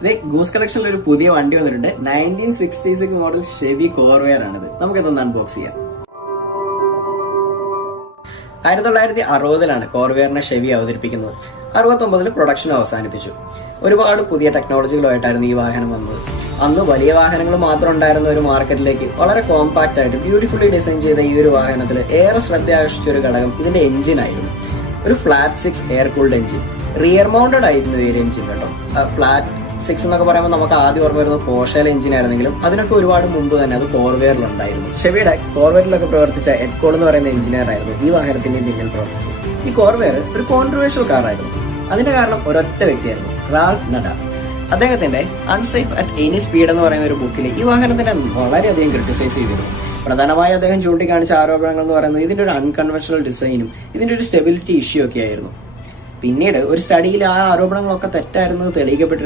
ഇത് ഗൂസ് കളക്ഷനിൽ ഒരു പുതിയ വണ്ടി വന്നിട്ടുണ്ട്. 1966 മോഡൽ ഷെവി കോർവെയർ ആണിത്. നമുക്കിതൊന്ന് അൺബോക്സ് ചെയ്യാം. 1960 കോർവെയറിനെ ഷെവി അവതരിപ്പിക്കുന്നത്. 69 പ്രൊഡക്ഷൻ അവസാനിപ്പിച്ചു. ഒരുപാട് പുതിയ ടെക്നോളജികളുമായിട്ടായിരുന്നു ഈ വാഹനം വന്നത്. അന്ന് വലിയ വാഹനങ്ങൾ മാത്രം ഉണ്ടായിരുന്ന ഒരു മാർക്കറ്റിലേക്ക് വളരെ കോമ്പാക്ട് ആയിട്ട് ബ്യൂട്ടിഫുള്ളി ഡിസൈൻ ചെയ്ത ഈ ഒരു വാഹനത്തിൽ ഏറെ ശ്രദ്ധ ആകർഷിച്ച ഒരു ഘടകം ഇതിന്റെ എഞ്ചിൻ ആയിരുന്നു. ഒരു flat 6 air cooled engine, rear mounted ആയിരുന്നു ഈ ഒരു എഞ്ചിൻ കേട്ടോ. ഫ്ലാറ്റ് 6 എന്നൊക്കെ പറയുമ്പോൾ നമുക്ക് ആദ്യം ഓർമ്മ വരുന്നത് പോർഷയുടെ എഞ്ചിൻ ആയിരുന്നെങ്കിലും അതിനൊക്കെ ഒരുപാട് മുമ്പ് തന്നെ അത് കോർവെയറിലുണ്ടായിരുന്നു. ഷെവിയുടെ കോർവെയറിലൊക്കെ പ്രവർത്തിച്ച എഡ്കോൾ എന്ന് പറയുന്ന എഞ്ചിനീയർ ആയിരുന്നു ഈ വാഹനത്തിന്റെ പിന്നിൽ പ്രവർത്തിച്ചത്. ഈ കോർവെയർ ഒരു കോൺട്രവേഴ്ഷ്യൽ കാറായിരുന്നു. അതിന്റെ കാരണം ഒരൊറ്റ വ്യക്തിയായിരുന്നു, റാൽഫ് നഡാൽ. അദ്ദേഹത്തിന്റെ അൺസേഫ് അറ്റ് എനി സ്പീഡ് എന്ന് പറയുന്ന ഒരു ബുക്കിൽ ഈ വാഹനത്തിനെ വളരെയധികം ക്രിട്ടിസൈസ് ചെയ്തിരുന്നു. പ്രധാനമായി അദ്ദേഹം ചൂണ്ടിക്കാണിച്ച ആരോപണങ്ങൾ എന്ന് പറയുന്നത് ഇതിന്റെ ഒരു അൺകൺവെൻഷണൽ ഡിസൈനും ഇതിന്റെ ഒരു സ്റ്റെബിലിറ്റി ഇഷ്യൂ ഒക്കെ ആയിരുന്നു. പിന്നീട് ഒരു സ്റ്റഡിയിൽ ആ ആരോപണങ്ങളൊക്കെ തെറ്റായിരുന്നു തെളിയിക്കപ്പെട്ടു.